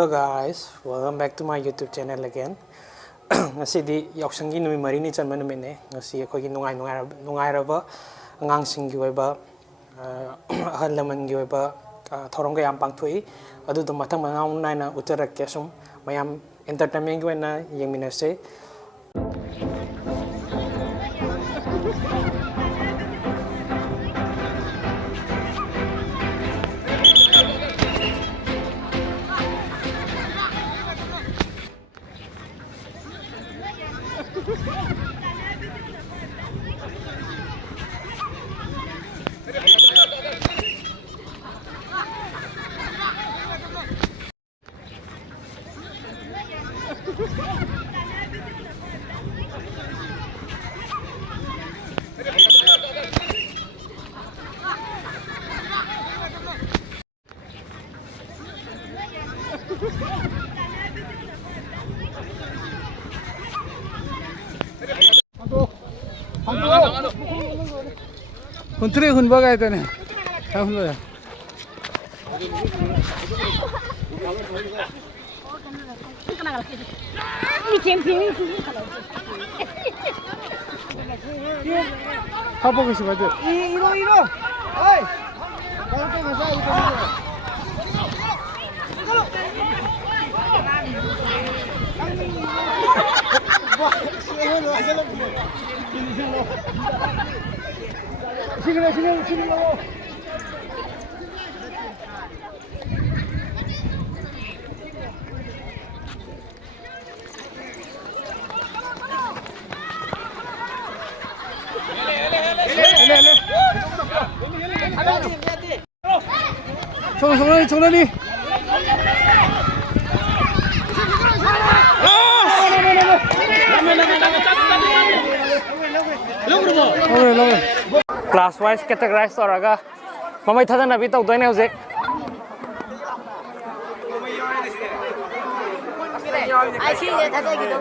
Hello guys, welcome back to my YouTube channel again. Ngasi yausanggi numi mari ni chanma numi ne ngasi akhoi gi nungai raba angang sing gi oiba ahal laman gi oiba thorong ga yam pangthui adu do mathang mangaw naina utarak ke sum mayam entertainment gi na yengminase. Huntri hunba gaya tane, क्या hunba ya? Apa kisi baju? Iro, oi, kalau tu masa itu. Sini lo. 정란이. Class wise categorize oraga mamai thadana bi tok doine hose ai chi ye thada gi do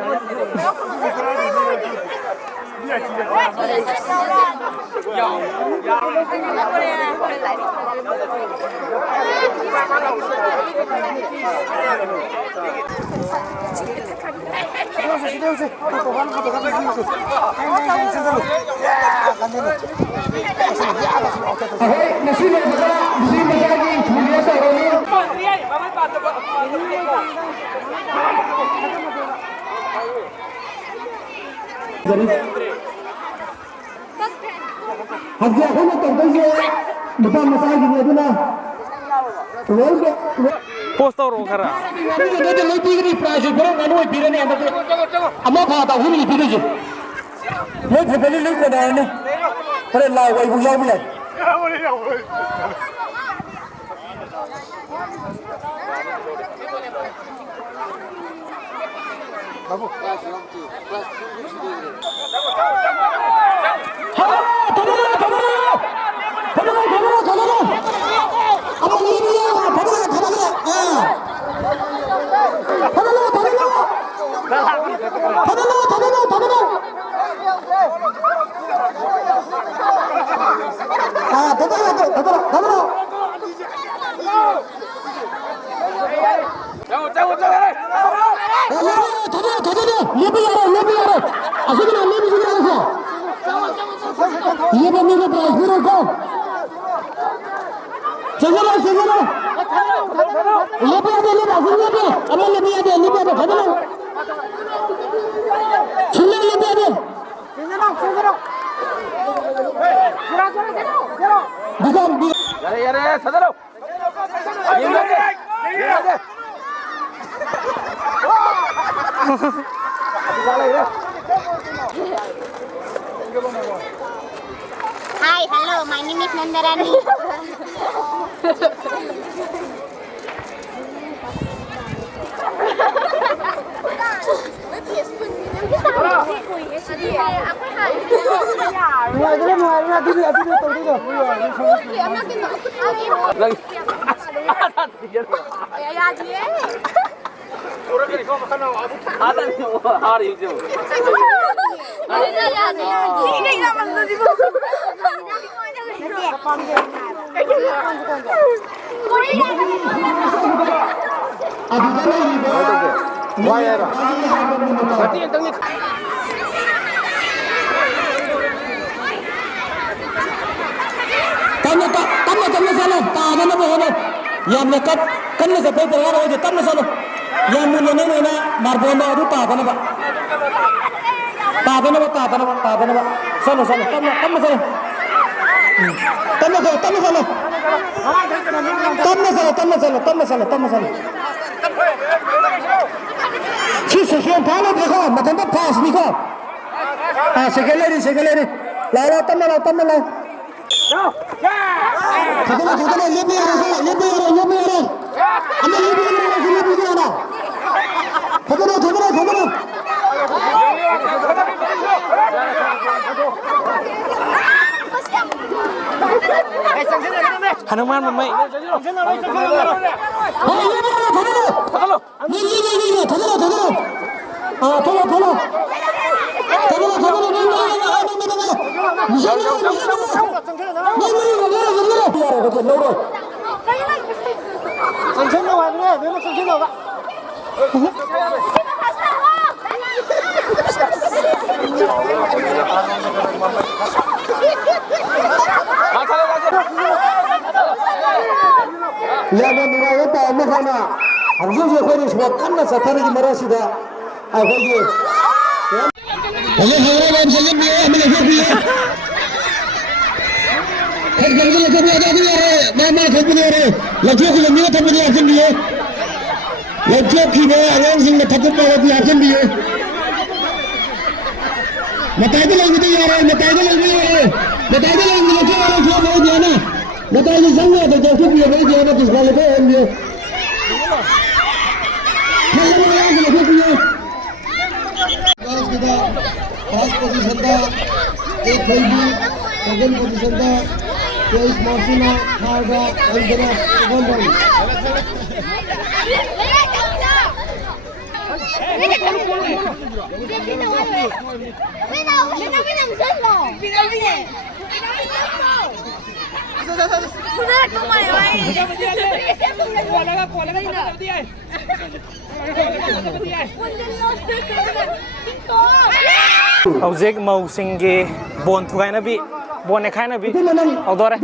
Hajia hono tongtong betul masalah gini aja lah. post ro khara Jadi lebih ini prize berapa nanu lebih ni anda. Amma kau tahu ni lebih ni. Lebih beli lebih dah ni. Pada lawa ibu lawa boleh. Babu. Hi, hello, my name is Nandarani. ꯑꯗꯨꯗ ꯂꯩꯔꯤꯕ ꯋꯥꯏ ꯍꯥꯏꯔꯣ ꯃꯇꯦꯡ ꯑꯃꯇꯪꯅꯤ ꯇꯞꯅ ꯆꯠꯂꯣ ꯇꯥꯗꯅꯕ ꯍꯣꯠꯅꯧ ꯌꯥꯝꯅ ꯀꯟꯅ ꯆꯠꯄꯩ ꯗꯔꯀꯥꯔ ꯑꯣꯏꯗꯦ ꯇꯞꯅ ꯆꯠꯂꯣ ꯌꯥꯝ ꯃꯨꯟꯅ ꯅꯪꯅ ꯃꯥꯔꯕꯣꯜꯗꯣ ꯑꯗꯨ ꯇꯥꯗꯅꯕ ꯆꯠꯂꯣ ꯇꯞꯅ ꯆꯠꯂꯣ ꯁꯤ ꯁꯦꯀꯦꯟ ꯐꯥꯅꯗ꯭ꯔꯦꯀꯣ ꯃꯊꯟꯇ ꯐꯥꯁꯅꯤꯀꯣ ꯁꯦꯀꯦꯟ ꯂꯩꯔꯤ ꯂꯥꯛꯑꯣ ꯇꯞꯅ ꯂꯥꯛꯑꯣ ꯊꯥꯗꯅ ꯂꯦꯞꯄ ꯌꯥꯔꯣꯏ ꯑꯃ ꯂꯦꯞꯄ ꯌꯥꯔꯣꯏꯊꯥꯗꯅ Hanuman mamai. ꯌꯥꯝꯅ ꯅꯨꯡꯉꯥꯏꯕ ꯄꯥꯎ ꯑꯃ ꯐꯥꯎꯅ ꯍꯧꯖꯤꯛ ꯑꯩꯈꯣꯏꯅ ꯁ꯭ꯄꯣꯔꯠ ꯀꯟꯅ ꯆꯠꯊꯔꯤꯉꯩ ꯃꯔꯛꯁꯤꯗ ꯑꯩꯈꯣꯏꯒꯤ ꯍꯧꯖꯤꯛ ꯍꯧꯔꯒ ꯆꯠꯂꯝꯕꯤꯌꯦ ꯑꯃꯅ ꯆꯠꯄꯤꯌꯦ ꯈꯠꯀꯟꯕ ꯂꯧꯊꯣꯛꯄ ꯑꯗꯨ ꯌꯥꯔꯦ ꯃꯥ ꯊꯣꯛꯄꯗ ꯌꯥꯔꯦ ꯂꯧꯊꯣꯛꯈꯤꯕ ꯃꯤꯅ ꯊꯣꯛꯄꯗ ꯍꯥꯞꯆꯤꯟꯕꯤꯌꯦ ꯂꯧꯊꯣꯛꯈꯤꯕ ꯑꯉꯥꯡꯁꯤꯡꯅ ꯊꯛꯄ ꯑꯗꯨ ꯍꯥꯞꯆꯤꯟꯕꯤꯌꯦ ꯃꯇꯥꯏꯗ ꯂꯩꯕꯗ ꯌꯥꯔꯦ ꯃꯇꯥꯏꯗ ꯂꯧꯊꯣꯛꯑ ꯌꯥꯅ ꯃꯇꯥꯏꯗ ꯆꯪꯕ ꯌꯥꯗ ꯂꯧꯊꯣꯛꯄꯤꯌꯣ ꯌꯥꯅ ꯗꯤꯁꯀ꯭ꯋꯥꯂꯤꯐꯥꯏ ꯑꯣꯏꯍꯟꯕꯤꯌꯣ फर्स्ट पोजीशन का एक थैली सेकंड पोजीशन का तेईस मार्सिना थर्ड अंजना सेकंड Hꯧzik mau singgi bon thugai na bi bon ne khai na bi audore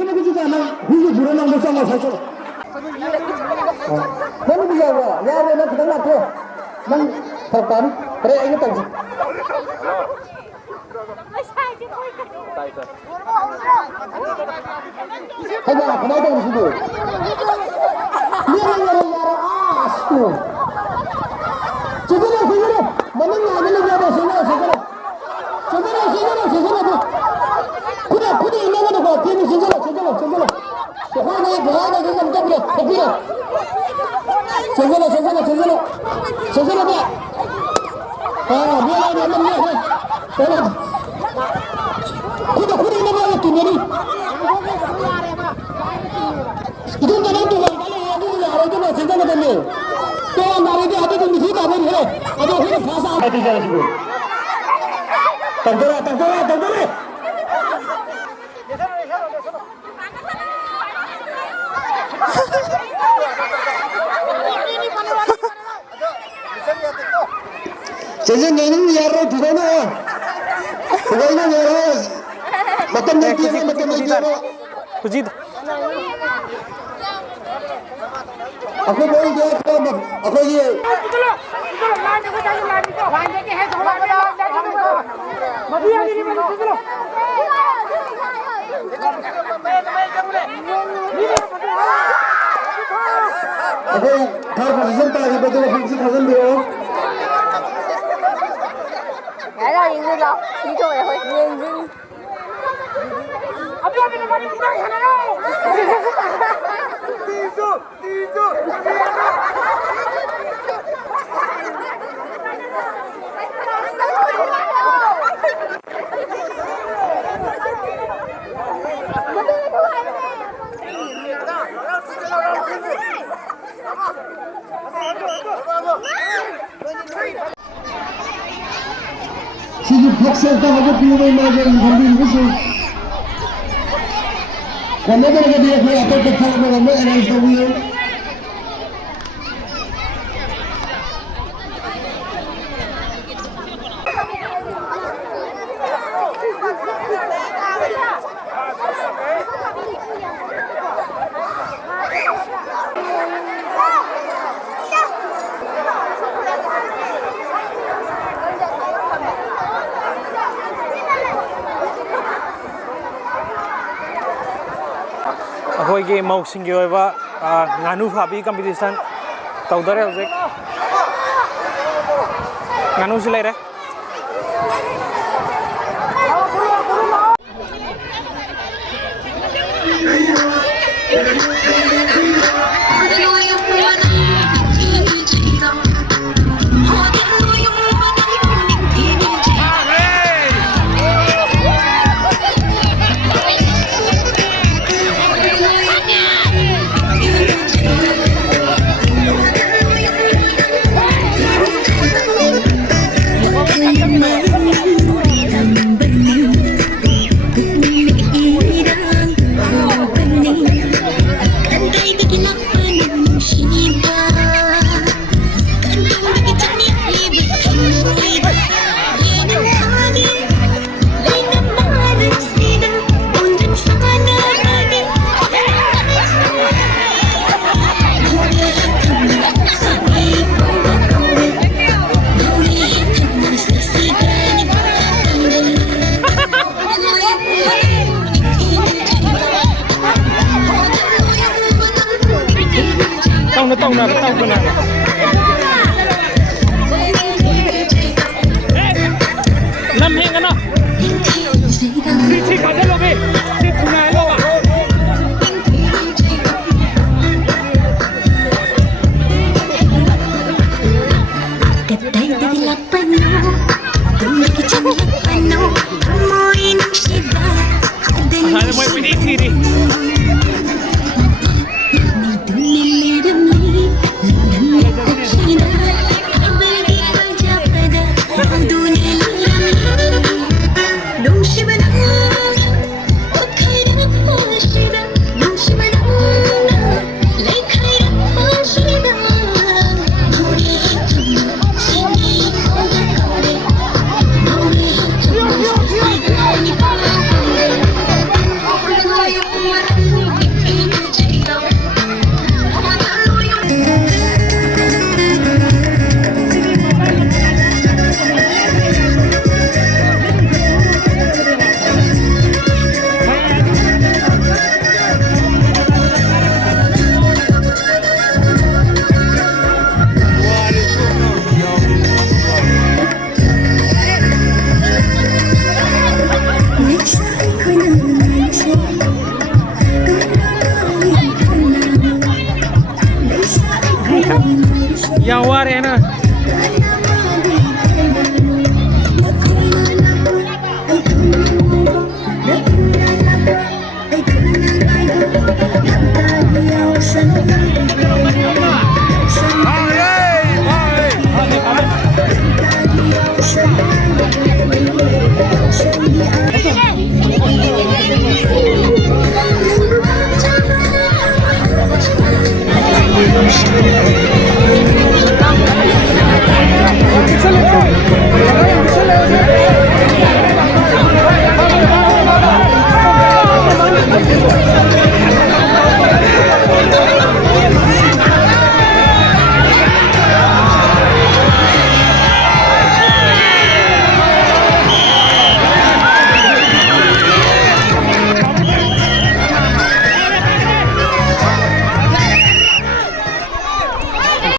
Kujid aku mau dia aku ye aku third position pa ke betul betul thousand dia Đấy là nhìn gì đâu, đi chỗ này thôi, nhìn gì. Sini boxer tak ada pilih mana yang kami musuh. Kalau mereka dia atau kita kalau mereka announce dia. ꯑꯩꯈꯣꯏꯒꯤ ꯃꯧꯁꯤꯡꯒꯤ ꯑꯣꯏꯕ ꯉꯥꯅꯨ ꯐꯥꯕꯤ competition ꯇꯧꯗꯣꯔꯦ ꯍꯧꯖꯤꯛ ꯉꯥꯅꯨꯁꯨ ꯂꯩꯔꯦ